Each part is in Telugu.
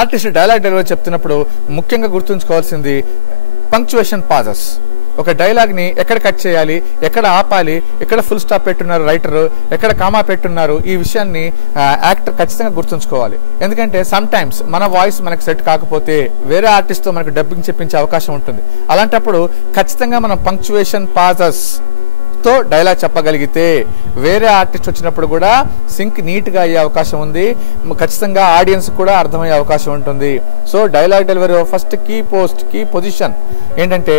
ఆర్టిస్ట్ డైలాగ్ డెలివరీ చెప్తున్నప్పుడు ముఖ్యంగా గుర్తుంచుకోవాల్సింది పంక్చువేషన్ పాజెస్. ఒక డైలాగ్ని ఎక్కడ కట్ చేయాలి, ఎక్కడ ఆపాలి, ఎక్కడ ఫుల్ స్టాప్ పెట్టున్నారు రైటర్, ఎక్కడ కామా పెట్టున్నారు, ఈ విషయాన్ని యాక్టర్ ఖచ్చితంగా గుర్తుంచుకోవాలి. ఎందుకంటే సమ్ టైమ్స్ మన వాయిస్ మనకు సెట్ కాకపోతే వేరే ఆర్టిస్ట్తో మనకు డబ్బింగ్ చెప్పించే అవకాశం ఉంటుంది. అలాంటప్పుడు ఖచ్చితంగా మనం పంక్చువేషన్ పాజెస్ తో డైలాగ్ చెప్పగలిగితే వేరే ఆర్టిస్ట్ వచ్చినప్పుడు కూడా సింక్ నీట్గా అయ్యే అవకాశం ఉంది. ఖచ్చితంగా ఆడియన్స్ కూడా అర్థమయ్యే అవకాశం ఉంటుంది. So dialogue delivery first key position ఏంటంటే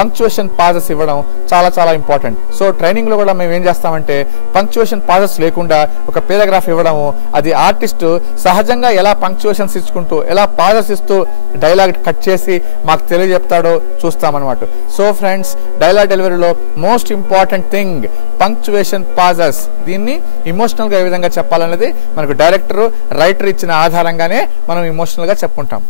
పంక్చువేషన్ పాజెస్ ఇవ్వడం చాలా చాలా ఇంపార్టెంట్. సో ట్రైనింగ్లో కూడా మేము ఏం చేస్తామంటే పంక్చువేషన్ పాజెస్ లేకుండా ఒక పారాగ్రాఫ్ ఇవ్వడము, అది ఆర్టిస్ట్ సహజంగా ఎలా పంక్చువేషన్స్ ఇచ్చుకుంటూ ఎలా పాజెస్ ఇస్తూ డైలాగ్ కట్ చేసి మాకు తెలియజెప్తాడో చూస్తామన్నమాట. సో ఫ్రెండ్స్, డైలాగ్ డెలివరీలో most important thing punctuation pauses. దీన్ని ఇమోషనల్గా ఏ విధంగా చెప్పాలనేది మనకు డైరెక్టర్ రైటర్ ఇచ్చిన ఆధారంగానే మనం ఇమోషనల్గా చెప్పుకుంటాం.